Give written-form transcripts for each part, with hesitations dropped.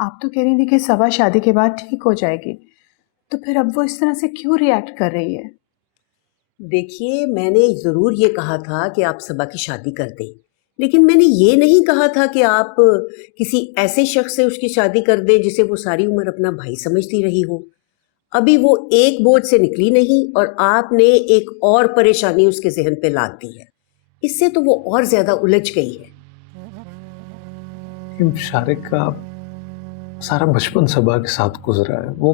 आप तो कह रही थी कि सबा शादी के बाद ठीक हो जाएगी, तो फिर अब वो इस तरह से क्यों रिएक्ट कर रही है? देखिए, मैंने ज़रूर ये कहा था कि आप सबा की शादी कर दें, लेकिन मैंने ये नहीं कहा था कि आप किसी ऐसे शख्स से उसकी शादी कर दें जिसे वो सारी उम्र अपना भाई समझती रही हो। अभी वो एक बोझ से निकली नहीं और आपने एक और परेशानी उसके जहन पे लाद दी है। इससे तो वो और ज्यादा उलझ गई है। शारिक का सारा बचपन सबा के साथ गुजरा है, वो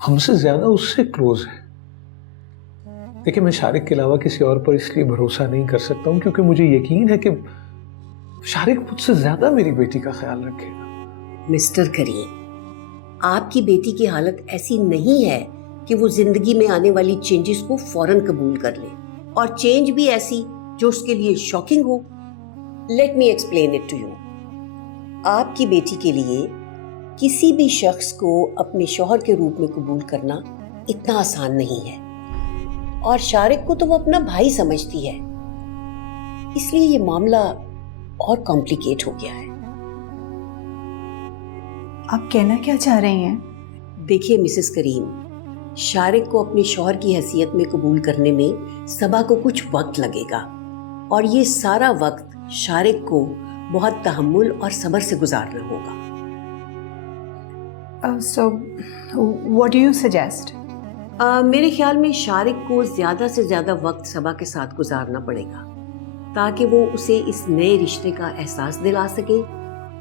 हमसे ज्यादा उससे क्लोज है। देखिए, मैं शारिक के अलावा किसी और पर इसलिए भरोसा नहीं कर सकता हूं क्योंकि मुझे यकीन है कि शारिक मुझसे ज्यादा मेरी बेटी का ख्याल रखेगा। मिस्टर करीम, आपकी बेटी की हालत ऐसी नहीं है कि वो जिंदगी में आने वाली चेंजेस को फौरन कबूल कर ले, और चेंज भी ऐसी जो उसके लिए शॉकिंग हो। Let me explain it to you. आपकी बेटी के लिए किसी भी शख्स को अपने शौहर के रूप में कबूल करना इतना आसान नहीं है, और शारिक को तो वो अपना भाई समझती है, इसलिए ये मामला और कॉम्प्लिकेट हो गया है। आप कहना क्या चाह रही हैं? देखिए मिसेस करीम, शारिक को अपने शौहर की हैसियत में कबूल करने में सबा को कुछ वक्त लगेगा, और ये सारा वक्त शारिक को बहुत तहम्मुल और सब्र से गुजारना होगा। So what do you suggest? मेरे ख्याल में शारिक को ज्यादा से ज्यादा वक्त सबा के साथ गुजारना पड़ेगा ताकि वो उसे इस नए रिश्ते का एहसास दिला सके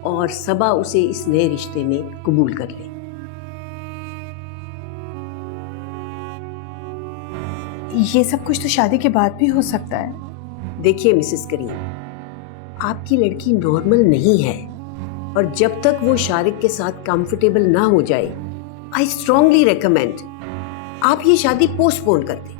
और सबा उसे इस नए रिश्ते में कबूल कर ले। ये सब कुछ तो शादी के बाद भी हो सकता है। देखिए मिसेस करीम, आपकी लड़की नॉर्मल नहीं है, और जब तक वो शारिक के साथ कंफर्टेबल ना हो जाए, आई स्ट्रांगली रेकमेंड आप ये शादी पोस्टपोन कर दें।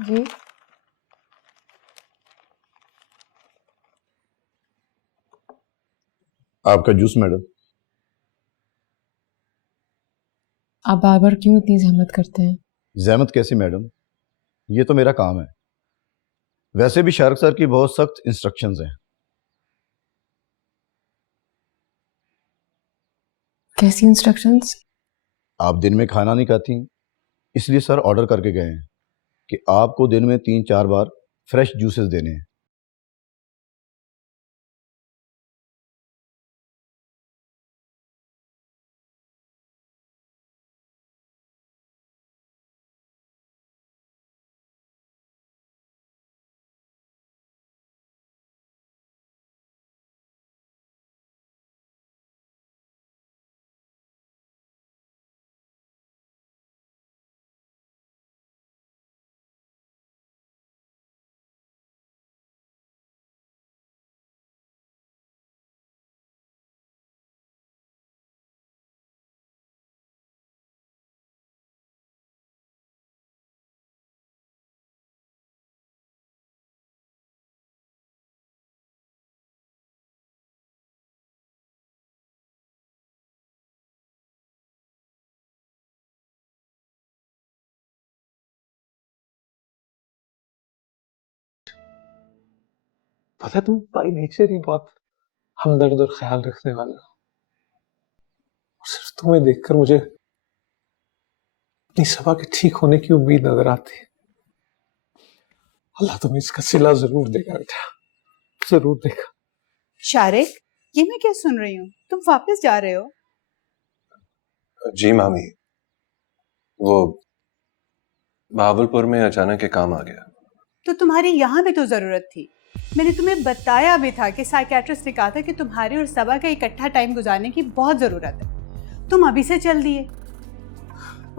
जी, आपका जूस मैडम। आप बार बार क्यों इतनी जहमत करते हैं? जहमत कैसी मैडम, ये तो मेरा काम है। वैसे भी शारिक सर की बहुत सख्त इंस्ट्रक्शंस हैं। कैसी इंस्ट्रक्शंस? आप दिन में खाना नहीं खाती, इसलिए सर ऑर्डर करके गए हैं कि आपको दिन में 3-4 बार फ्रेश जूसेस देने हैं। पता है, तुम बाई नेचर ही बहुत हमदर्द और ख्याल रखने वाले हो। सिर्फ तुम्हें देखकर मुझे अपनी सबा के ठीक होने की उम्मीद नजर आती है। अल्लाह तुम्हें इसका सिला जरूर देगा बेटा, जरूर देगा। शारिक, ये मैं क्या सुन रही हूँ? तुम वापस जा रहे हो? जी मामी, वो बहावलपुर में अचानक एक काम आ गया। तो तुम्हारी यहाँ भी तो जरूरत थी। मैंने तुम्हें बताया भी था कि साइकियाट्रिस्ट ने कहा था कि तुम्हारे और सबा का इकट्ठा टाइम गुजारने की बहुत ज़रूरत है। तुम अभी से चल दिए।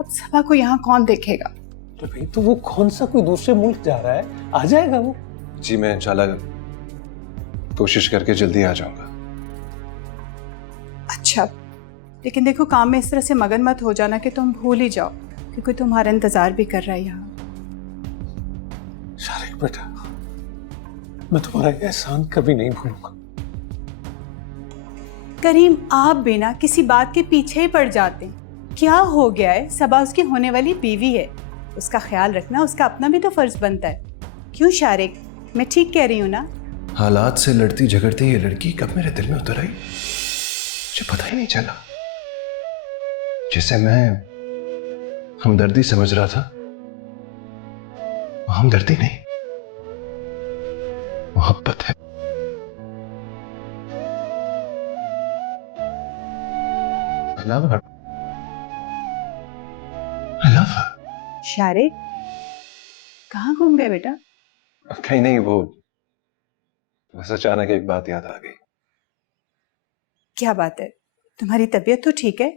अब सबा को यहाँ कौन देखेगा? तो भाई तो वो कौन सा कोई दूसरे मुल्क जा रहा है, आ जाएगा वो। जी मैं इंशाल्लाह कोशिश करके जल्दी आ जाऊंगा। अच्छा, लेकिन देखो काम में इस तरह से मगन मत हो जाना कि तुम भूल ही जाओ, क्योंकि तुम्हारा इंतजार भी कर रहा है यहाँ। शारिक बेटा, मैं तुम्हारा एहसान कभी नहीं भूलूंगा। करीम, आप बिना किसी बात के पीछे ही पड़ जाते हैं। क्या हो गया है? सबा उसकी होने वाली बीवी है, उसका ख्याल रखना उसका अपना भी तो फर्ज बनता है। क्यों शारिक, मैं ठीक कह रही हूँ ना? हालात से लड़ती झगड़ती ये लड़की कब मेरे दिल में उतर आई मुझे पता ही नहीं चला। जिसे मैं हमदर्दी समझ रहा था वो हमदर्दी नहीं, मोहब्बत है। I love her. I love her. Shariq, कहाँ घूम गए बेटा? कहीं नहीं, वो बस अचानक एक बात याद आ गई। क्या बात है? तुम्हारी तबीयत तो ठीक है?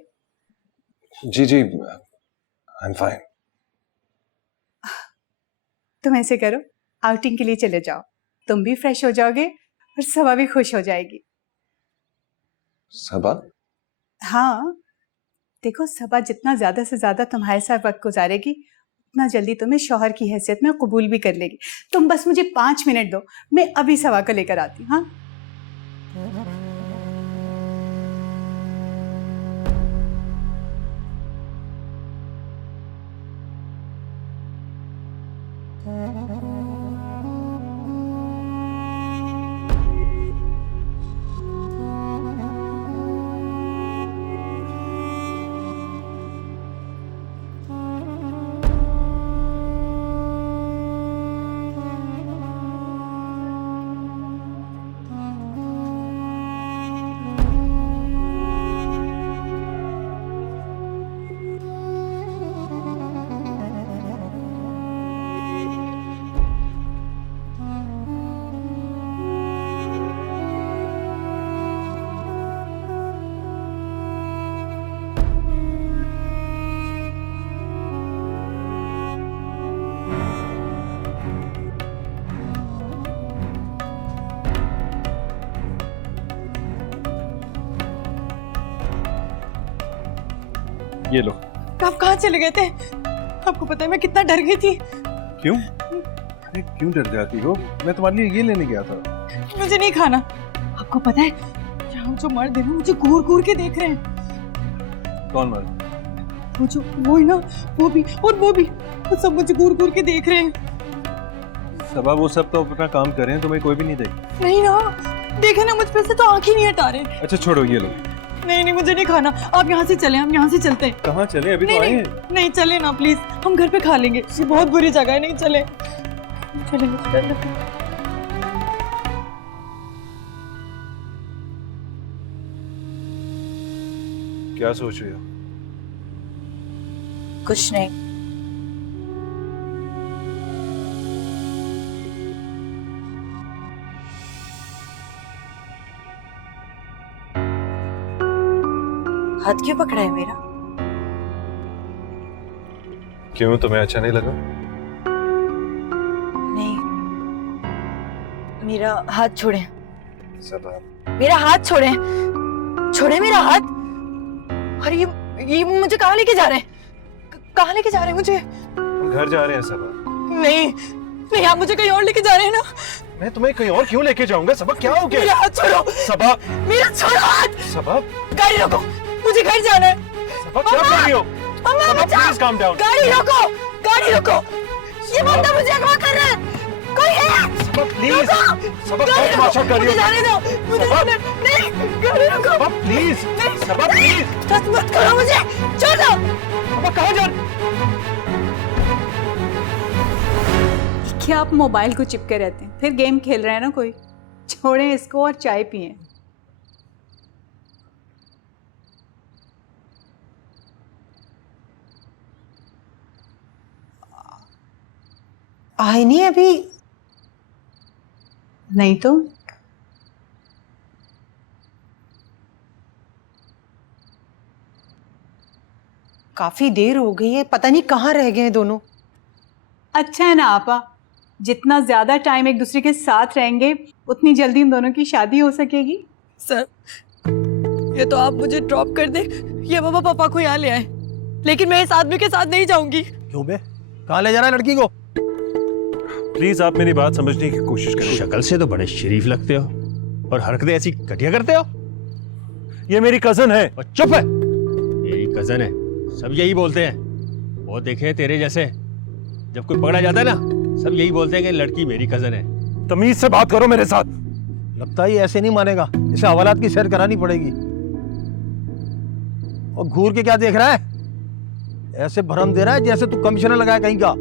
जी जी आई एम फाइन। तुम ऐसे करो, आउटिंग के लिए चले जाओ, तुम भी फ्रेश हो जाओगे और सबा भी खुश हो जाएगी। सबा? हाँ, देखो सबा जितना ज्यादा से ज्यादा तुम्हारे साथ वक्त गुजारेगी उतना जल्दी तुम्हें शौहर की हैसियत में कबूल भी कर लेगी। तुम बस मुझे 5 मिनट दो, मैं अभी सबा को लेकर आती हूँ। हाँ, ये लो। आप कहाँ चले गए थे? आपको पता है मैं कितना डर गई थी। क्यों? अरे क्यों डर जाती हो? मैं तुम्हारे लिए ये लेने गया था। मुझे नहीं खाना। आपको पता है यहाँ जो मर्द है ना मुझे घूर घूर के देख रहे हैं। कौन मर्द? वो ही ना, वो भी और वो भी, वो सब मुझे घूर घूर के देख रहे हैं। सबा वो सब तो अपना काम कर रहे हैं, तुम्हें कोई भी नहीं देख। नहीं ना, देखे ना मुझ पे से तो आंख ही नहीं हटा रहे। अच्छा छोड़ो, ये लो। नहीं नहीं, मुझे नहीं खाना। आप यहाँ से चले, हम यहाँ से चलते हैं। कहाँ चले? अभी नहीं तो आए नहीं, हैं। नहीं चले ना प्लीज, हम घर पे खा लेंगे। ये बहुत बुरी जगह है, नहीं चले। चले मुझे डर लगता है। क्या सोच रही हो? कुछ नहीं। हाथ क्यों पकड़ा है मेरा? क्यों, तुम्हें अच्छा नहीं लगा? नहीं, मेरा हाथ छोड़े। सबा मेरा हाथ छोड़े, छोड़े मेरा हाथ। अरे ये मुझे कहाँ लेके जा रहे हैं? कहाँ लेके जा रहे हैं मुझे? हम घर जा रहे हैं सबा। नहीं नहीं, आप मुझे कहीं और लेके जा रहे हैं ना। मैं तुम्हें कहीं और क्यों लेके जाऊंगा? सबा क्या हो गया? मेरा हाथ छोड़ो। सबा, मेरा छोड़ो हाथ। सबा, गाड़ी रोको, मुझे घर जाना है। सबा क्या कर रही हो? मम्मा सबा बचाओ। Please calm down. गाड़ी रोको, गाड़ी रोको। ये बंदा मुझे अगवा कर रहा है। कोई है? सबा प्लीज, रोको। सबा गाड़ी क्या तमाशा रोको, कर रही मुझे हो? जाने दो, मुझे सबा। जाने नहीं, गाड़ी रोको। सबा प्लीज, नहीं, सबा प्लीज। टच मत करो मुझे, छोड़ दो। सबा कहाँ जा? क्या आप मोबाइल को चिपके रहते हैं? फिर गेम खेल रहे हैं ना कोई? छोड़ें इसको और चाय पिएं। आए नहीं अभी? नहीं तो काफी देर हो गई है, पता नहीं कहाँ रह गए हैं दोनों। अच्छा है ना आपा, जितना ज्यादा टाइम एक दूसरे के साथ रहेंगे उतनी जल्दी इन दोनों की शादी हो सकेगी। सर, ये तो आप मुझे ड्रॉप कर दे, ये मम्मा पापा को यहाँ ले आए, लेकिन मैं इस आदमी के साथ नहीं जाऊंगी। क्यों बे, कहाँ ले जा रहा है लड़की को? प्लीज आप मेरी बात समझने की कोशिश करो। शक्ल से तो बड़े शरीफ लगते हो और हरकतें ऐसी घटिया करते हो। ये मेरी कजन है। और चुप है, मेरी कजन है, सब यही बोलते हैं। वो देखे तेरे जैसे, जब कोई पकड़ा जाता है ना, सब यही बोलते हैं कि लड़की मेरी कजन है। तमीज से बात करो मेरे साथ। लगता है ये ऐसे नहीं मानेगा, इसे हवालात की सैर करानी पड़ेगी। और घूर के क्या देख रहा है? ऐसे भरम दे रहा है जैसे तू कमिश्नर लगाया कहीं का।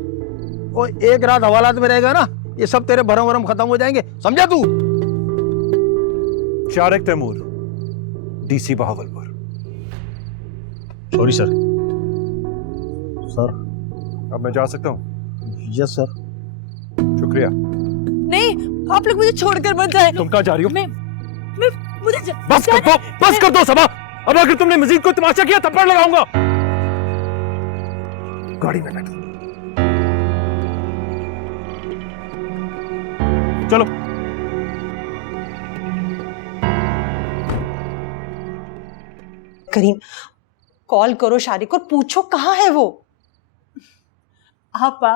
और एक रात हवालात में रहेगा ना, ये सब तेरे भरम वरम खत्म हो जाएंगे, समझा तू? Shariq Taimur, DC Bahawalpur. Sorry sir. Sir, अब मैं जा सकता हूँ? Yes sir. शुक्रिया। नहीं, आप लोग मुझे छोड़कर मत जाए। तुम कहाँ जा रही हो? मुझे बस कर दो सबा। अब अगर तुमने मजीद कोई तमाशा किया थप्पड़ लगाऊंगा। गाड़ी में बैठो, चलो। करीम, कॉल करो शारिक और पूछो कहाँ है वो। आपा,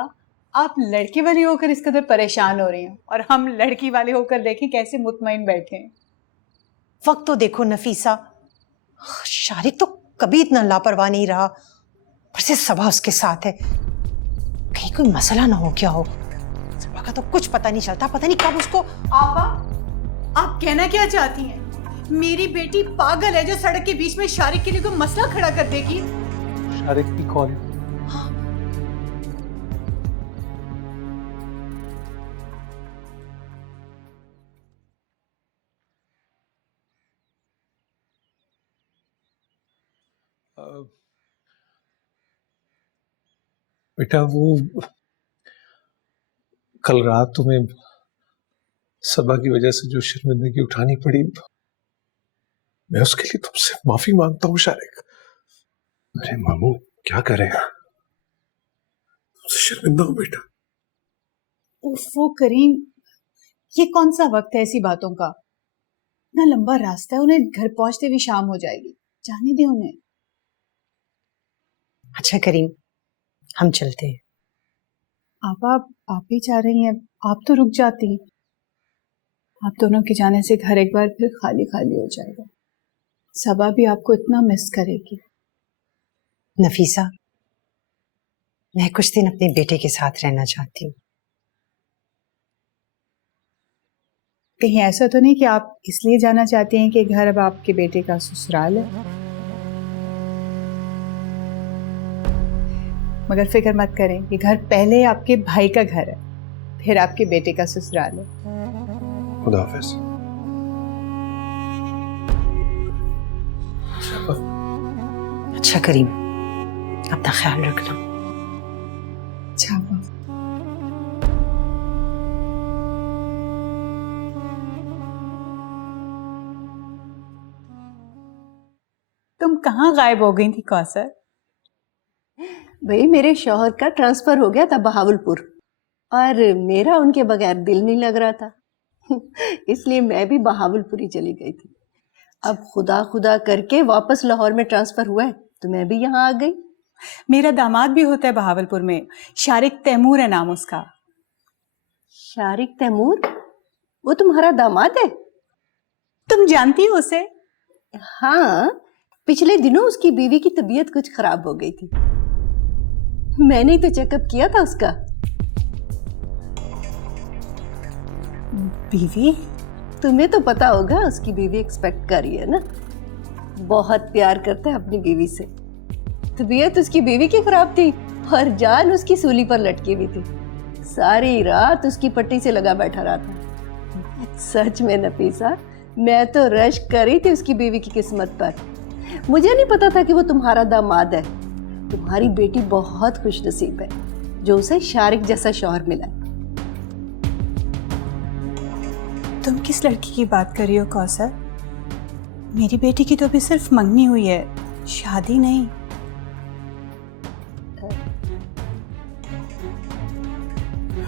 आप लड़के वाले होकर इस कदर परेशान हो रही हैं और हम लड़की वाले होकर देखें कैसे मुतमईन बैठे हैं। वक्त तो देखो नफीसा, शारिक तो कभी इतना लापरवाह नहीं रहा, पर से सबा उसके साथ है। कहीं कोई मसला ना हो क्या हो। सबा का तो कुछ पता नहीं चलता, पता नहीं कब उसको। आपा, आप कहना क्या चाहती हैं? मेरी बेटी पागल है जो सड़क के बीच में शारिक के लिए कोई मसला खड़ा कर देगी? शारिक की कॉल। बेटा, वो कल रात तुम्हें सबा की वजह से जो शर्मिंदगी उठानी पड़ी, मैं उसके लिए तुमसे माफी मांगता हूँ शारिक। अरे मामू, क्या करेगा? तुमसे शर्मिंदा हूँ बेटा। उफ़ो करीम, ये कौन सा वक्त है ऐसी बातों का? इतना लंबा रास्ता है, उन्हें घर पहुंचते भी शाम हो जाएगी। जाने दे उन्हें। अच्छा करीम, हम चलते हैं। आप ही जा रही हैं, आप तो रुक जाती। आप दोनों के जाने से घर एक बार फिर खाली खाली हो जाएगा। सबा भी आपको इतना मिस करेगी। नफीसा, मैं कुछ दिन अपने बेटे के साथ रहना चाहती हूँ। कहीं ऐसा तो नहीं कि आप इसलिए जाना चाहती हैं कि घर अब आपके बेटे का ससुराल है? मगर फिक्र मत करें, ये घर पहले आपके भाई का घर है, फिर आपके बेटे का ससुराल है। खुदा हाफिज। अच्छा करीम, अपना ख्याल रखना। अच्छा तुम कहाँ गायब हो गई थी कौसर? भाई, मेरे शौहर का ट्रांसफर हो गया था बहावलपुर और मेरा उनके बगैर दिल नहीं लग रहा था। इसलिए मैं भी बहावलपुर ही चली गई थी। अब खुदा खुदा करके वापस लाहौर में ट्रांसफर हुआ है तो मैं भी यहाँ आ गई। मेरा दामाद भी होता है बहावलपुर में, शारिक तैमूर है नाम उसका। शारिक तैमूर? वो तुम्हारा दामाद है? तुम जानती हो उसे? हाँ, पिछले दिनों उसकी बीवी की तबीयत कुछ खराब हो गई थी, मैंने ही तो चेकअप किया था उसका। बीवी? तुम्हें तो पता होगा, उसकी बीवी एक्सपेक्ट कर रही है ना। बहुत प्यार करता है अपनी बीवी से। तबीयत उसकी बीवी की खराब थी और जान उसकी सूली पर लटकी हुई थी। सारी रात उसकी पट्टी से लगा बैठा रहा था। सच में नफीसा, मैं तो रश करी थी उसकी बीवी की किस्मत पर। मुझे नहीं पता था कि वो तुम्हारा दामाद है। तुम्हारी बेटी बहुत खुशनसीब है जो उसे शारिक जैसा शौहर मिला। तुम किस लड़की की बात कर रही हो कौसर? मेरी बेटी की तो अभी सिर्फ मंगनी हुई है, शादी नहीं।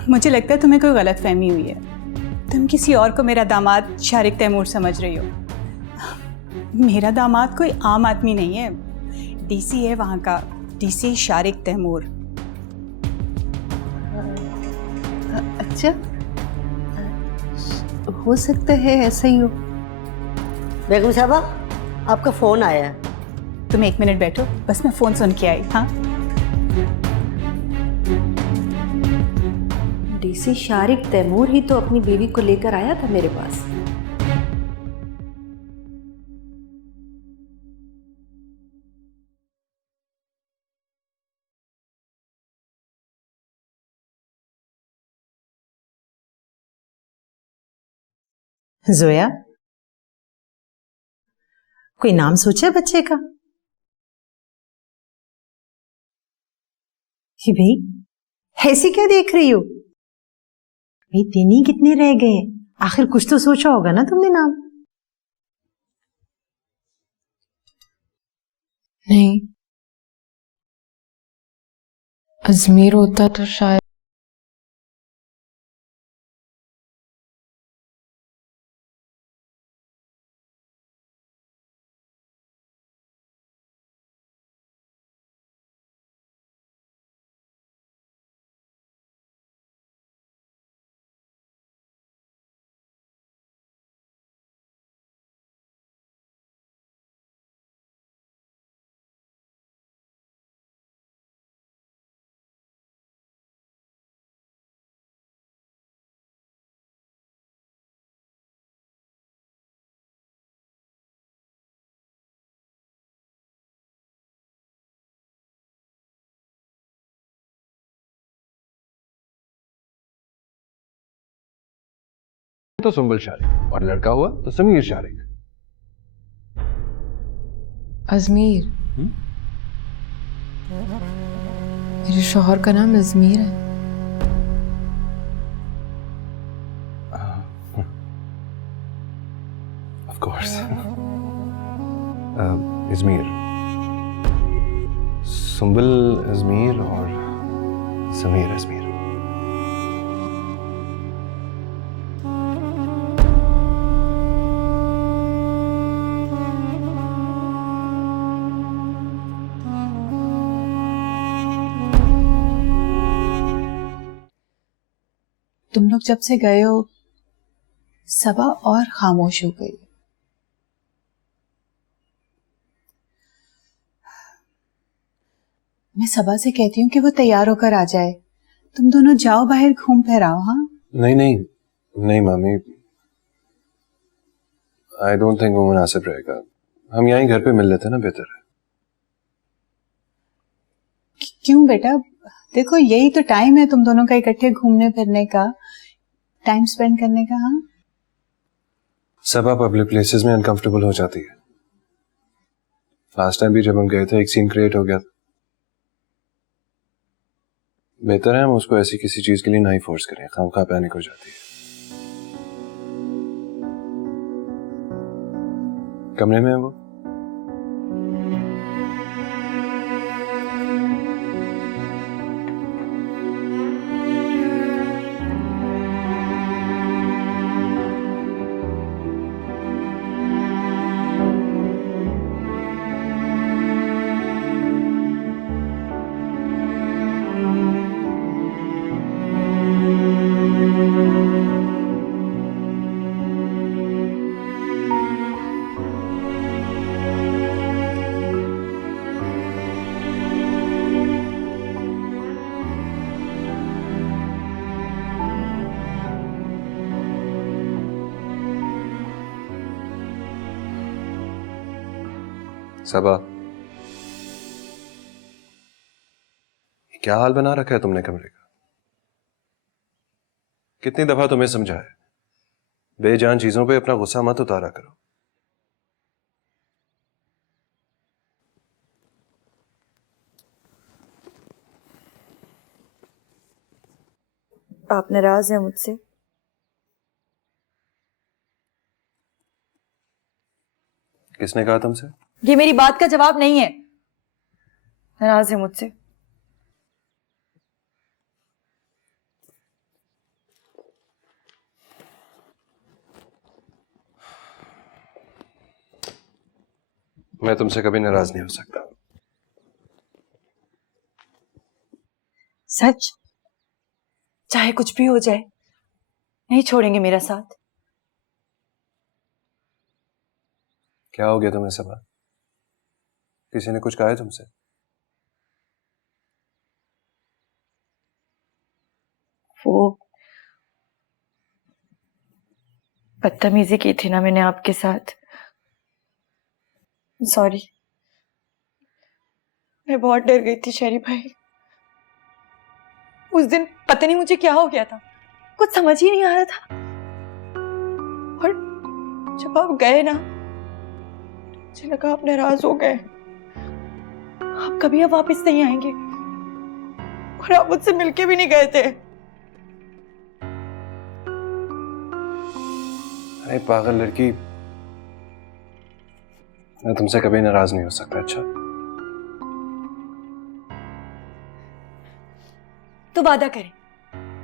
मुझे लगता है तुम्हें कोई गलतफहमी हुई है। तुम किसी और को मेरा दामाद शारिक तैमूर समझ रही हो। मेरा दामाद कोई आम आदमी नहीं है, डीसी है वहाँ का, डीसी शारिक तैमूर। अच्छा, हो सकता है ऐसा ही हो। बेगम साहबा, आपका फोन आया है। तुम 1 मिनट बैठो, बस मैं फोन सुन के आई। हाँ, डीसी शारिक तैमूर ही तो अपनी बीवी को लेकर आया था मेरे पास। जोया, कोई नाम सोचा है बच्चे का? जी भाई, ऐसी क्या देख रही हो? भाई दिन ही कितने रह गए हैं, आखिर कुछ तो सोचा होगा ना तुमने नाम? नहीं, अजमीर होता तो शायद। तो सुंबल शारिक और लड़का हुआ तो समीर शारिक। अजमीर, मेरे शौहर का नाम अजमीर है। ऑफ कोर्स, अजमीर, सुंबल अजमीर और समीर अजमीर। तुम लोग जब से गए हो सबा और खामोश हो गई। मैं सबा से कहती हूँ कि वो तैयार होकर आ जाए, तुम दोनों जाओ बाहर घूम फिर आओ। हाँ, नहीं नहीं नहीं मामी, आई डोंट थिंक वो मुनासिब रहेगा। हम यहीं घर पे मिल लेते ना, बेहतर है। क्यों बेटा? देखो यही तो टाइम है तुम दोनों का इकट्ठे घूमने फिरने का, टाइम स्पेंड करने का। हाँ, सब पब्लिक प्लेसेस में अनकंफर्टेबल हो जाती है। लास्ट टाइम भी जब हम गए थे एक सीन क्रिएट हो गया था। बेहतर है हम उसको ऐसी किसी चीज के लिए ना ही फोर्स करें, खामखा पैनिक हो जाती है। कमरे में है वो। सबा, क्या हाल बना रखा है तुमने कमरे का? कितनी दफा तुम्हें समझाया, बेजान चीजों पे अपना गुस्सा मत उतारा करो। आप नाराज हैं मुझसे? किसने कहा तुमसे? ये मेरी बात का जवाब नहीं है। नाराज है मुझसे। मैं तुमसे कभी नाराज नहीं हो सकता। सच? चाहे कुछ भी हो जाए, नहीं छोड़ेंगे मेरा साथ? क्या हो गया तुम्हें सबा? किसी ने कुछ कहा है तुमसे? वो बदतमीजी की थी ना मैंने आपके साथ। सॉरी। मैं बहुत डर गई थी शेरी भाई। उस दिन पता नहीं मुझे क्या हो गया था, कुछ समझ ही नहीं आ रहा था। और जब आप गए ना, मुझे लगा आप नाराज हो गए, आप कभी अब वापस नहीं आएंगे। और आप मुझसे मिलके भी नहीं गए थे। अरे पागल लड़की, मैं तुमसे कभी नाराज नहीं हो सकता। अच्छा तो वादा करें,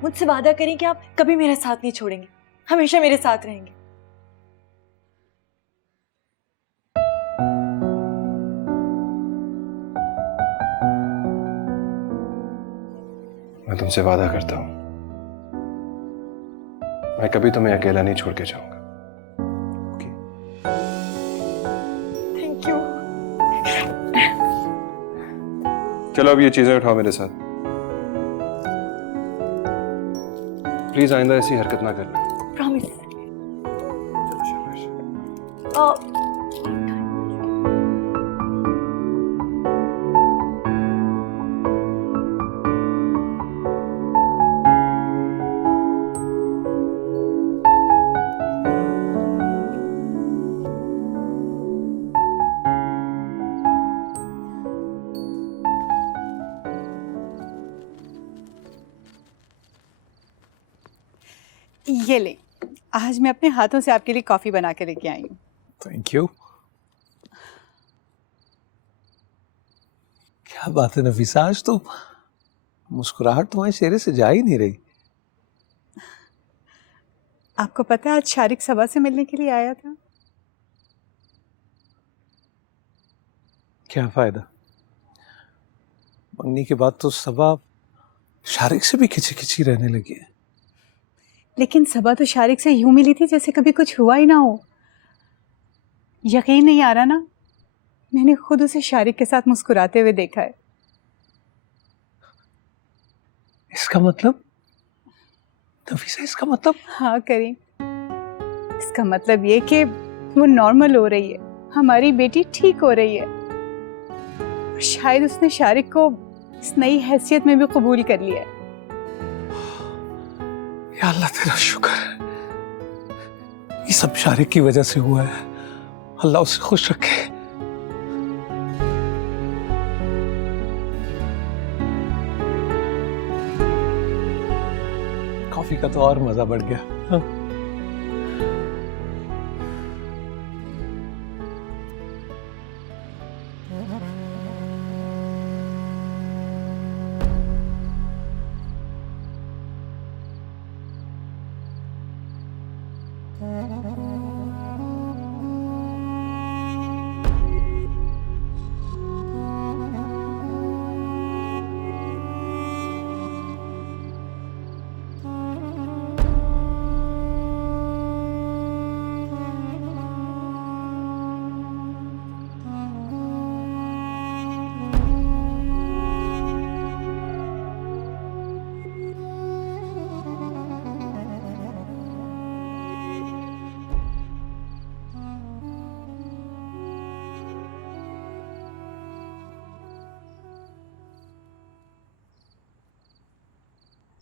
मुझसे वादा करें कि आप कभी मेरा साथ नहीं छोड़ेंगे, हमेशा मेरे साथ रहेंगे। मैं तुमसे वादा करता हूं, मैं कभी तुम्हें अकेला नहीं छोड़ के जाऊंगा। Thank you. चलो अब ये चीजें उठाओ मेरे साथ। प्लीज आइंदा ऐसी हरकत ना करना। प्रॉमिस। ये ले, आज मैं अपने हाथों से आपके लिए कॉफी बना के लेके आई हूँ। Thank you. क्या बात है नफीसा, आज तो मुस्कुराहट तुम्हारे चेहरे से जा ही नहीं रही। आपको पता है आज शारिक सबा से मिलने के लिए आया था। क्या फायदा, मंगनी के बाद तो सबा शारिक से भी खिंची रहने लगी है। लेकिन सबा तो शारिक से यूं मिली थी जैसे कभी कुछ हुआ ही ना हो। यकीन नहीं आ रहा ना, मैंने खुद उसे शारिक के साथ मुस्कुराते हुए देखा है। इसका मतलब नफीसा, इसका मतलब? हाँ करीम, इसका मतलब ये कि वो नॉर्मल हो रही है, हमारी बेटी ठीक हो रही है। और शायद उसने शारिक को इस नई हैसियत में भी कबूल कर लिया है। या अल्लाह तेरा शुक्र है, ये सब शारिक की वजह से हुआ है। अल्लाह उसे खुश रखे। कॉफी का तो और मजा बढ़ गया। हाँ?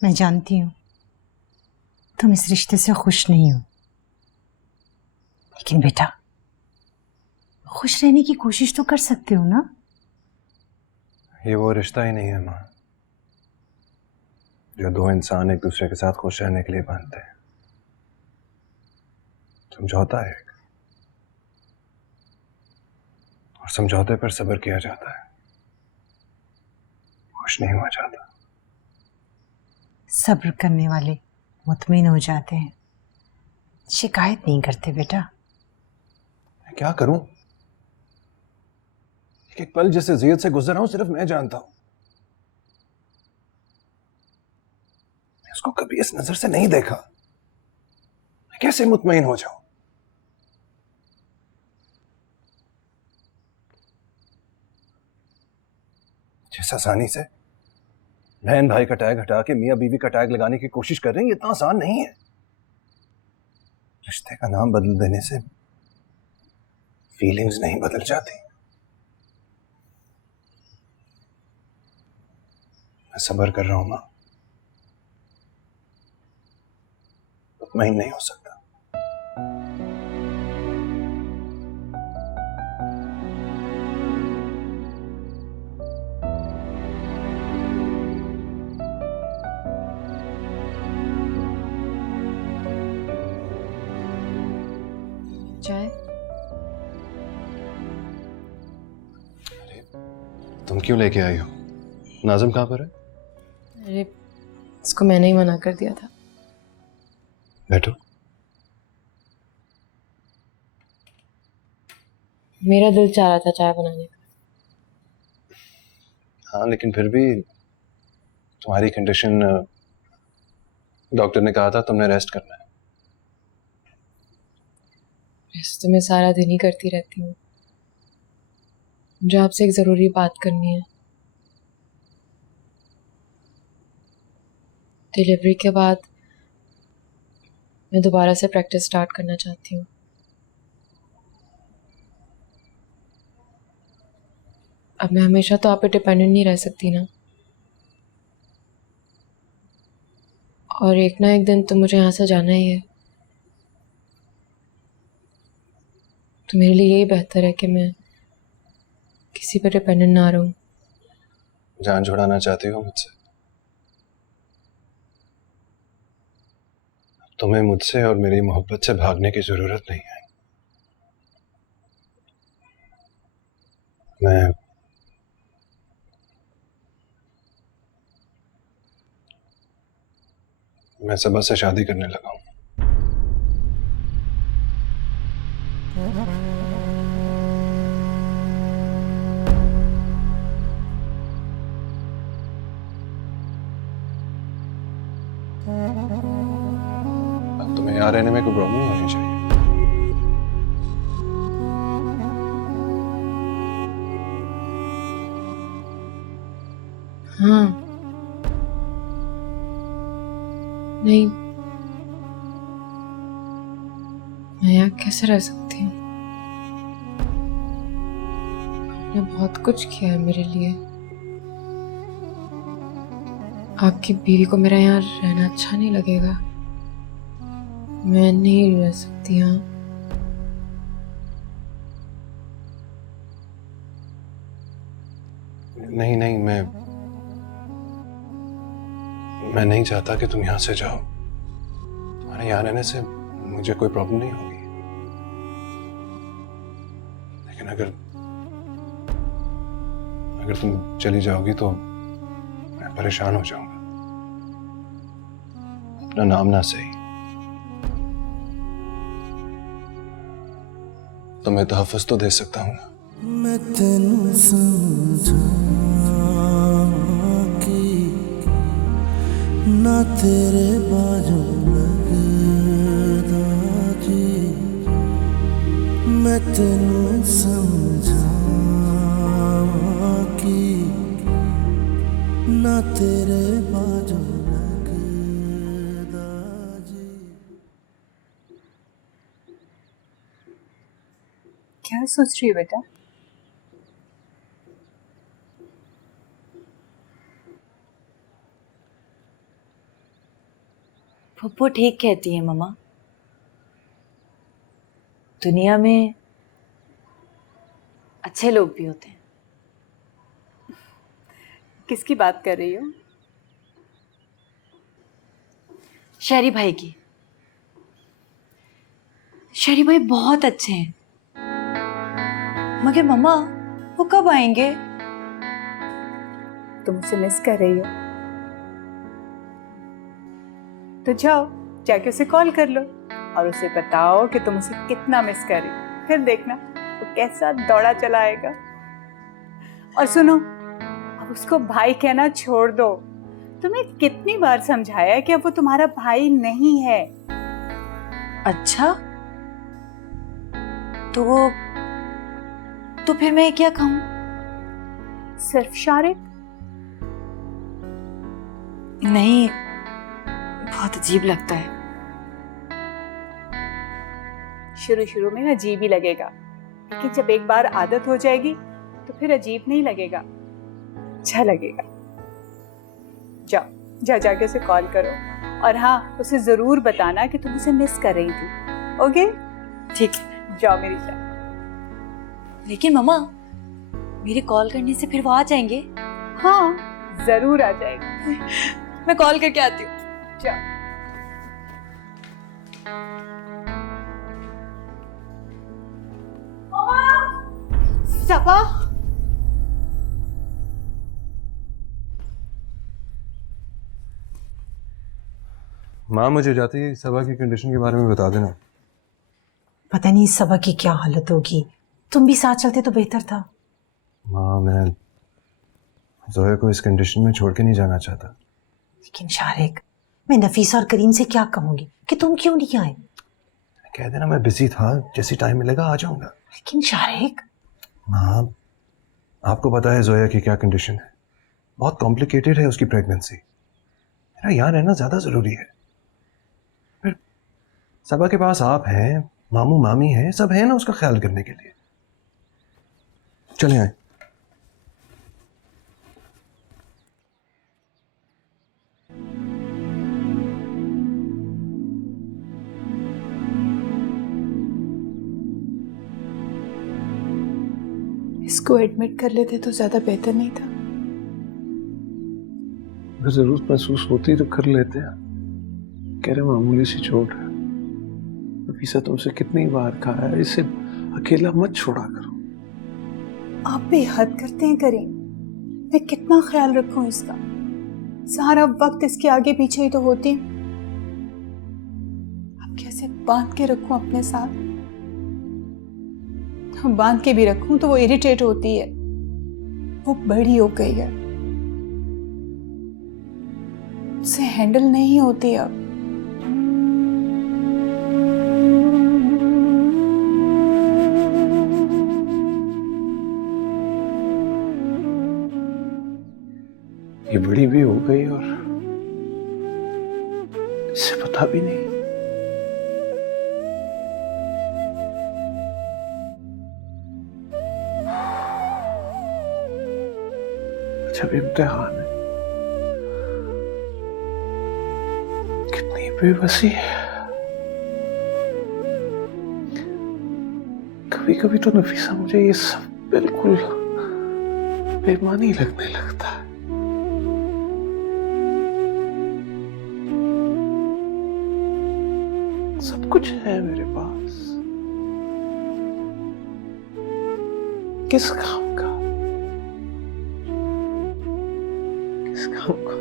मैं जानती हूँ तुम इस रिश्ते से खुश नहीं हो, लेकिन बेटा खुश रहने की कोशिश तो कर सकते हो ना। ये वो रिश्ता ही नहीं है माँ जो दो इंसान एक दूसरे के साथ खुश रहने के लिए बांधते हैं। समझौता है, और समझौते पर सब्र किया जाता है, खुश नहीं हुआ जाता। सब्र करने वाले मुतमईन हो जाते हैं, शिकायत नहीं करते बेटा। मैं क्या करूं? एक पल जिस अज़ियत से गुजर रहा हूं सिर्फ मैं जानता हूं। मैं उसको कभी इस नजर से नहीं देखा, मैं कैसे मुतमईन हो जाऊं? जिस आसानी से बहन भाई का टैग हटा के मियां बीवी का टैग लगाने की कोशिश कर रहे हैं, ये इतना आसान नहीं है। रिश्ते का नाम बदल देने से फीलिंग्स नहीं बदल जाती। मैं सब्र कर रहा हूं मां, मुतमईन नहीं हो सकता। चाय? तुम क्यों लेके आई हो? नाज़िम कहाँ पर है? अरे इसको मैंने ही मना कर दिया था। बैठो। मेरा दिल चाह रहा था चाय बनाने का। हाँ, लेकिन फिर भी तुम्हारी कंडीशन, डॉक्टर ने कहा था तुमने रेस्ट करना है। ऐसे तो मैं सारा दिन ही करती रहती हूँ। मुझे आपसे एक ज़रूरी बात करनी है। डिलीवरी के बाद मैं दोबारा से प्रैक्टिस स्टार्ट करना चाहती हूँ। अब मैं हमेशा तो आप पे डिपेंडेंट नहीं रह सकती ना, और एक ना एक दिन तो मुझे यहाँ से जाना ही है। तो मेरे लिए यही बेहतर है कि मैं किसी पर डिपेंडेंट ना रहूं। जान छुड़ाना चाहती हो मुझसे? तुम्हें मुझसे और मेरी मोहब्बत से भागने की जरूरत नहीं है। मैं सबा से शादी करने लगा हूं। अब तुम्हें यहाँ रहने में कोई प्रॉब्लम नहीं होनी चाहिए। हाँ, नहीं, मैं यहाँ कैसे रह सकती हूँ? आपने बहुत कुछ किया है मेरे लिए। आपकी बीवी को मेरा यहाँ रहना अच्छा नहीं लगेगा। मैं नहीं रह सकती यहाँ। नहीं नहीं, मैं नहीं चाहता कि तुम यहाँ से जाओ। तुम्हारे यहाँ रहने से मुझे कोई प्रॉब्लम नहीं होगी, लेकिन अगर तुम चली जाओगी तो मैं परेशान हो जाऊंगा। अपना नाम ना सही, तुम्हें तहफ़्फ़ुज़ तो दे सकता हूँ ना। मैं तेनू ना तेरे बाजू लगदा जी, मैं तेनू समझावां कि ना तेरे बाजू लगदा जी। क्या सोच रही है बेटा? फुप्पो ठीक कहती है मम्मा। दुनिया में अच्छे लोग भी होते हैं। किसकी बात कर रही हो? शहरी भाई की। शहरी भाई बहुत अच्छे हैं, मगर मम्मा वो कब आएंगे? तुम उसे मिस कर रही हो तो जाओ, जाके उसे कॉल कर लो और उसे बताओ कि तुम उसे कितना मिस कर रही हो। फिर देखना वो कैसा दौड़ा चला आएगा। और सुनो, अब उसको भाई कहना छोड़ दो। तुम्हें कितनी बार समझाया है कि अब वो तुम्हारा भाई नहीं है। अच्छा, तो फिर मैं क्या कहूँ? सिर्फ शारिक? नहीं, बहुत अजीब लगता है। शुरू शुरू में अजीब ही लगेगा, लेकिन जब एक बार आदत हो जाएगी तो फिर अजीब नहीं लगेगा, अच्छा लगेगा। जाओ, जाके उसे कॉल करो और हाँ, उसे जरूर बताना कि तुम उसे मिस कर रही थी। ओके? ठीक है। जाओ मेरी जान। लेकिन मम्मा, मेरे कॉल करने से फिर वो आ जाएंगे? हाँ, जरूर आ जाएगी। मैं कॉल करके आती हूँ। जाओ। सबा, माँ मुझे जाते ही सबा की कंडीशन के बारे में बता देना। पता नहीं सबा की क्या हालत होगी, तुम भी साथ चलते तो बेहतर था। माँ, मैं जोया को इस कंडीशन में छोड़ के नहीं जाना चाहता। लेकिन शारिक, मैं नफीसा और करीम से क्या कहूंगी कि तुम क्यों नहीं आए? कह देना मैं बिजी था, जैसी टाइम मिलेगा आ जाऊंगा। लेकिन शारिक, माँ, आपको पता है जोया की क्या कंडीशन है, बहुत कॉम्प्लिकेटेड है उसकी प्रेगनेंसी। मेरा यहाँ रहना ज्यादा जरूरी है। फिर सबा के पास आप हैं, मामू मामी हैं, सब हैं ना उसका ख्याल करने के लिए। चले आए। इसको एडमिट कर लेते तो ज्यादा बेहतर नहीं था? अगर जरूरत महसूस होती तो कर लेते हैं। कह रहे मामूली सी चोट है। नफीसा तुमसे कितनी बार कहा है, इसे अकेला मत छोड़ा करो। आप भी हद करते हैं करीम। मैं कितना ख्याल रखूं इसका? सारा वक्त इसके आगे पीछे ही तो होती हूं। अब कैसे बांध के रखूं अपने साथ? बांध के भी रखूं तो वो इरिटेट होती है। वो बड़ी हो गई है, उसे हैंडल नहीं होती अब। ये बड़ी भी हो गई और इसे पता भी नहीं। जब इम्तिहान है, कितनी बेबसी है। कभी कभी तो नफीसा मुझे ये सब बिल्कुल बेमानी लगने लगता है। सब कुछ है मेरे पास, किस काम का, किस काम का?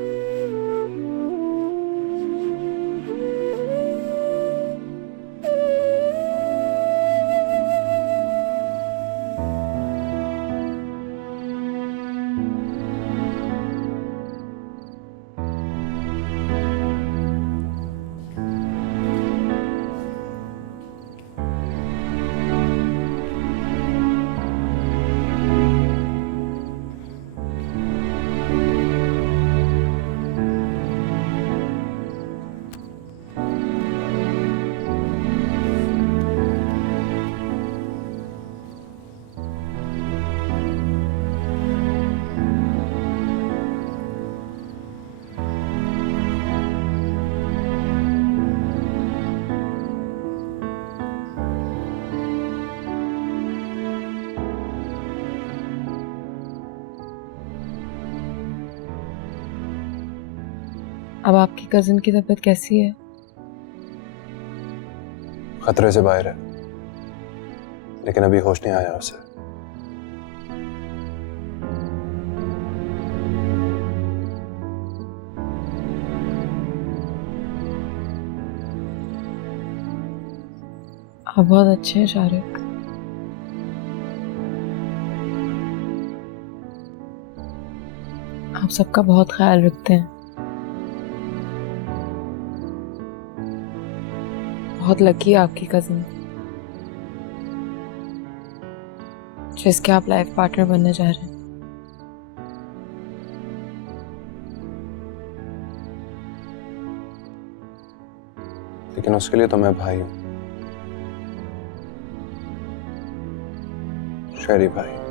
अब आपकी कजिन की तबीयत कैसी है? खतरे से बाहर है, लेकिन अभी होश नहीं आया उसे। आप बहुत अच्छे हैं शारिक। आप सबका बहुत ख्याल रखते हैं। बहुत लकी है आपकी कजिन, जिसके आप लाइफ पार्टनर बनने जा रहे हैं। लेकिन उसके लिए तो मैं भाई हूं, शहरी भाई।